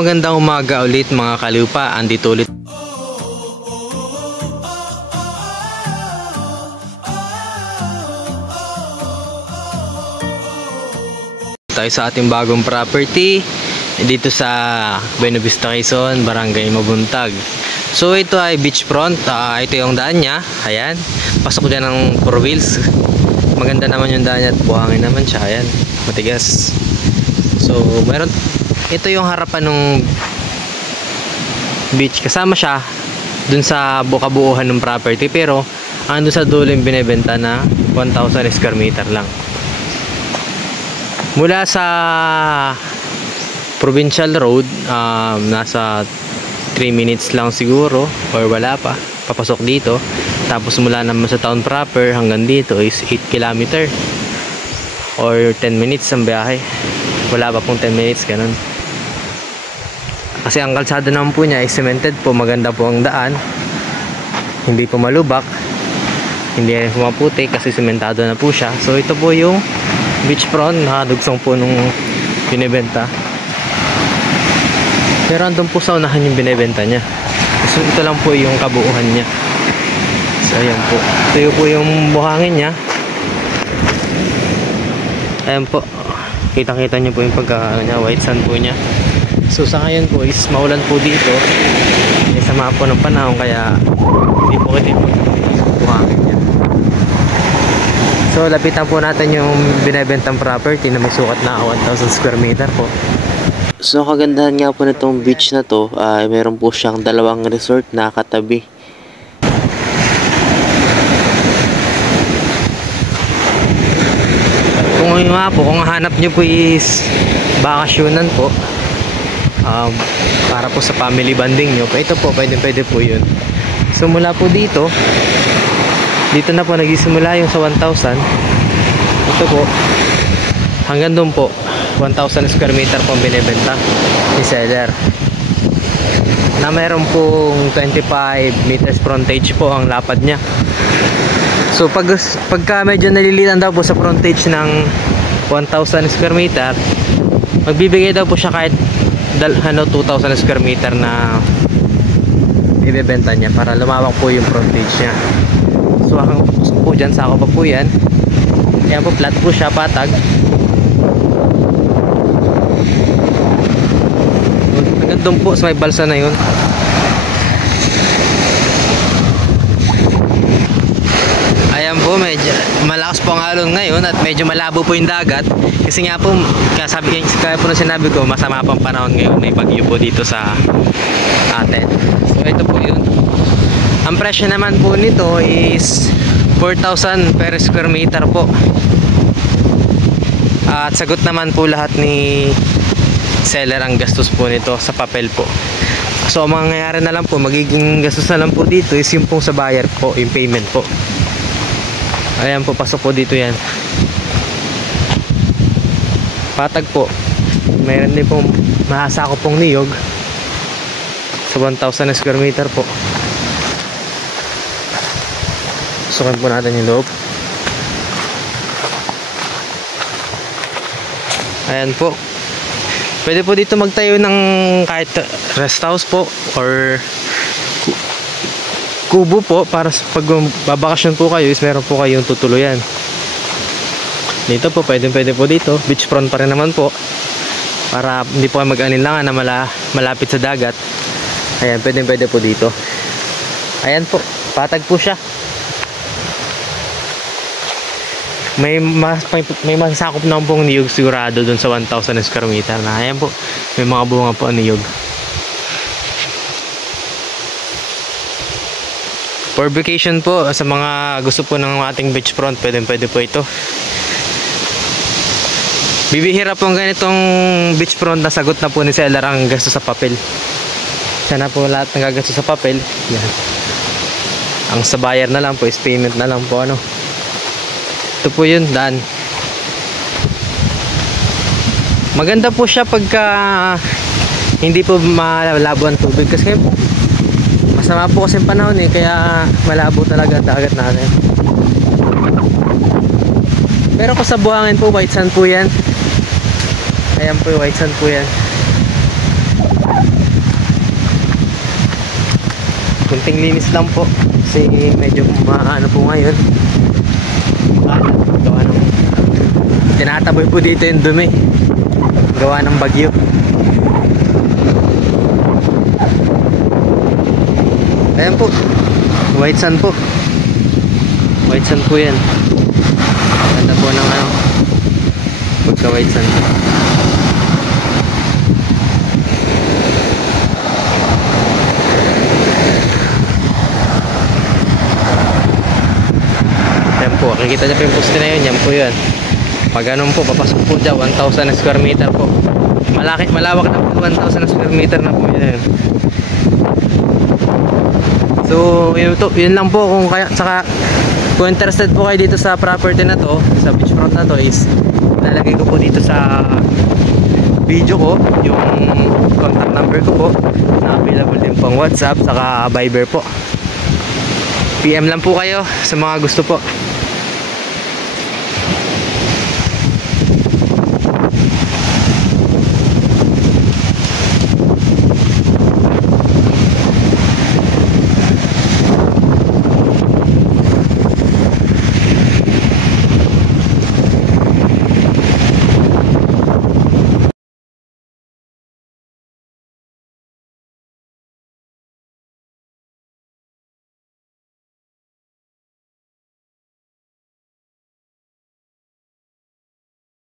magandang umaga ulit mga kalupa. Andito ulit tayo sa ating bagong property dito sa Buena Vista, Quezon, Barangay Mabuntag. So ito ay beachfront. Ito yung daan niya. Ayan, pasok dyan ng 4 wheels. Maganda naman yung daan niya at buhangin naman siya. Ayan, matigas. So meron, ito yung harapan ng beach. Kasama siya dun sa bukabuuhan ng property, pero ando sa dulo yung binebenta na 1,000 square meter lang. Mula sa Provincial Road, nasa 3 minutes lang siguro or wala pa papasok dito. Tapos mula naman sa town proper hanggang dito is 8 km or 10 minutes ang biyahe. Wala pa pong 10 minutes, ganun. Kasi ang kalsada naman po niya ay cemented po. Maganda po ang daan, hindi po malubak, hindi rin pumaputi kasi sementado na po siya. So ito po yung beachfront, nakadugsong po nung binibenta. Pero andun po sa unahan yung binibenta niya. So ito lang po yung kabuuhan niya. So ayan po, ito po yung buhangin niya. Ayan po, kitang-kita niyo po yung pagka white sand po niya. So sa ngayon po is maulan po dito. May sama po ng panahon kaya hindi po kita yung buhangin niya. So lapitan po natin yung binebentang property na may sukat na 1,000 square meter po. So kagandahan nga po nitong beach na to ay meron po siyang dalawang resort na katabi. Kung hanap nyo po is bakasyonan po, para po sa family bonding nyo, ito po pwede po yun. So mula po dito na po nagsisimula yung sa 1,000. Ito po hanggang doon po 1,000 square meter po binibenta ni seller, na mayroon pong 25 meters frontage po ang lapad niya. So pagka medyo nalilitan daw po sa frontage ng 1,000 square meter, magbibigay daw po siya kahit 2,000 square meter na ibebenta niya para lumawak po yung frontage niya. So hanggang po dyan, sako pa po yan. Yan po, flat po siya, patag. Hanggang doon po sa may balsa na yun. Ayan po, medyo malakas po ang alon ngayon at medyo malabo po yung dagat. Kasi nga po, kaya po na sinabi ko, masama pang panahon ngayon, may bagyo po dito sa atin. So ito po yun. Ang presyo naman po nito is 4,000 per square meter po. At sagot naman po lahat ni seller ang gastos po nito sa papel po. So ang mangyayari na lang po, magiging gastos na lang po dito is yung pong sa buyer po, yung payment po. Ayan po, pasok po dito yan. Patag po. Mayroon din pong mahasako pong niyog sa 1,000 square meter po. Sukan po natin yung loob. Ayan po. Pwede po dito magtayo ng kahit rest house po or kubo po, para pag babakasyon po kayo is meron po kayong tutuluyan. Dito po pwede po dito. Beachfront pa rin naman po, para hindi po kayo mag-alinlangan na malapit sa dagat. Ayan, pwede po dito. Ayan po, patag po siya. May masakop na pong niyog sigurado dun sa 1,000 square meter na. Ayan po, may mga bunga po ang niyog. For vacation po, sa mga gusto po ng ating beachfront, pwede po ito. Bibihira po ang ganitong beachfront na sagot na po ni seller ang gasto sa papel. Sana po lahat ng gagasto sa papel. Yan. Ang sa buyer na lang po is payment na lang po, ano. Ito po yun, daan. Maganda po siya pagka hindi po malabo ang tubig, kasi masama po kasi panahon kaya malabo talaga ang dagat natin. Pero kung sa buhangin po, white sand po yan. Ayan po, white sand po yan. konting linis lang po kasi medyo maano po ngayon, makalat gawa ng tinataboy po dito yung dumi gawa ng bagyo. Ayan po, white sand po, white sand po yan. Ganda po ng ano, pagka white sand. Yan po, kikita niya po yung poste na yun, yan po yun. Pag ganun po, papasok po dyan, 1,000 square meter po. Malawak na po, 1,000 square meter na po yun. So, yun lang po kung kaya, saka kung interested po kayo dito sa property na to, sa beachfront na to, is lalagay ko po dito sa video ko yung contact number ko po na available din pang WhatsApp saka Viber po. PM lang po kayo sa mga gusto po.